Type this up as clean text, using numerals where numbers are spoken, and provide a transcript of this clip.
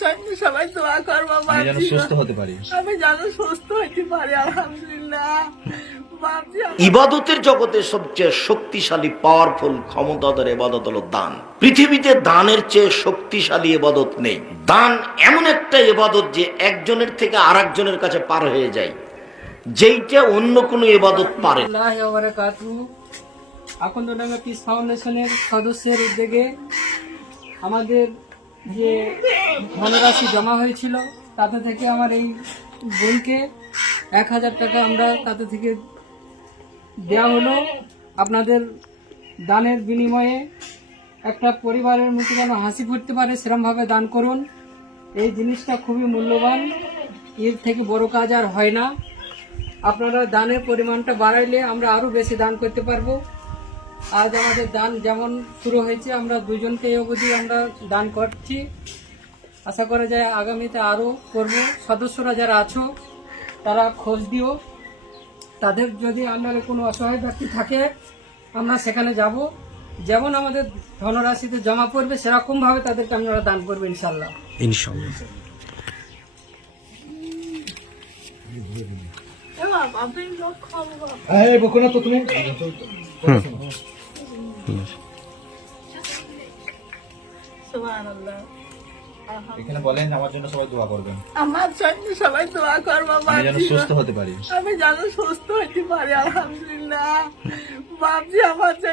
জন্য সবাই দোয়া করবো, আমি যেন সুস্থ হতে পারি। আমি যেন সুস্থ হতে পারি, আলহামদুলিল্লাহ। বাপজি, ইবাদতের জগতে সবচেয়ে শক্তিশালী পাওয়ারফুল ক্ষমতাধর ইবাদত হলো দান। পৃথিবীতে দানের চেয়ে শক্তিশালী ইবাদত নেই। দান এমন একটা ইবাদত যে একজনের থেকে আরেকজনের কাছে পার হয়ে যায়, যেইটা অন্য কোনো ইবাদত পারে না। আকন্দডাঙ্গা পিস ফাউন্ডেশনের সদস্যের উদ্যোগে আমাদের যে ধনরাশি জমা হয়েছিল তাতে থেকে আমার এই বোনকে 1000 টাকা আমরা তাতে থেকে দেওয়া হলো। আপনাদের দানের বিনিময়ে একটা পরিবারের মুখে যেন হাসি ফুটতে পারে সেরকমভাবে দান করুন। এই জিনিসটা খুবই মূল্যবান, এর থেকে বড় কাজ আর হয় না। আপনারা দানের পরিমাণটা বাড়াইলে আমরা আরও বেশি দান করতে পারবো। আজ আমাদের দান যেমন শুরু হয়েছে, আমরা দুজনকে এই অবধি আমরা দান করছি। আশা করা যায় আগামীতে আরও করব। সদস্যরা যারা আছো তারা খোঁজ দিও, তাদের যদি আপনার কোনো অসহায় ব্যক্তি থাকে আমরা সেখানে যাব। যেমন আমাদের ধনরাশিতে জমা পড়বে সেরকমভাবে তাদেরকে আপনারা দান করবেন ইনশাল্লাহ। আপনি লোক খাবো। সুবহানাল্লাহ। এখানে বলেন আমার জন্য সবাই দোয়া করবেন, আমার জন্য সবাই দোয়া করবো, আমি যেন বাপজি। সুস্থ হতে পারি। আমি যেন সুস্থ হতে পারি, আলহামদুলিল্লাহ। বাপজি, আমার জন্য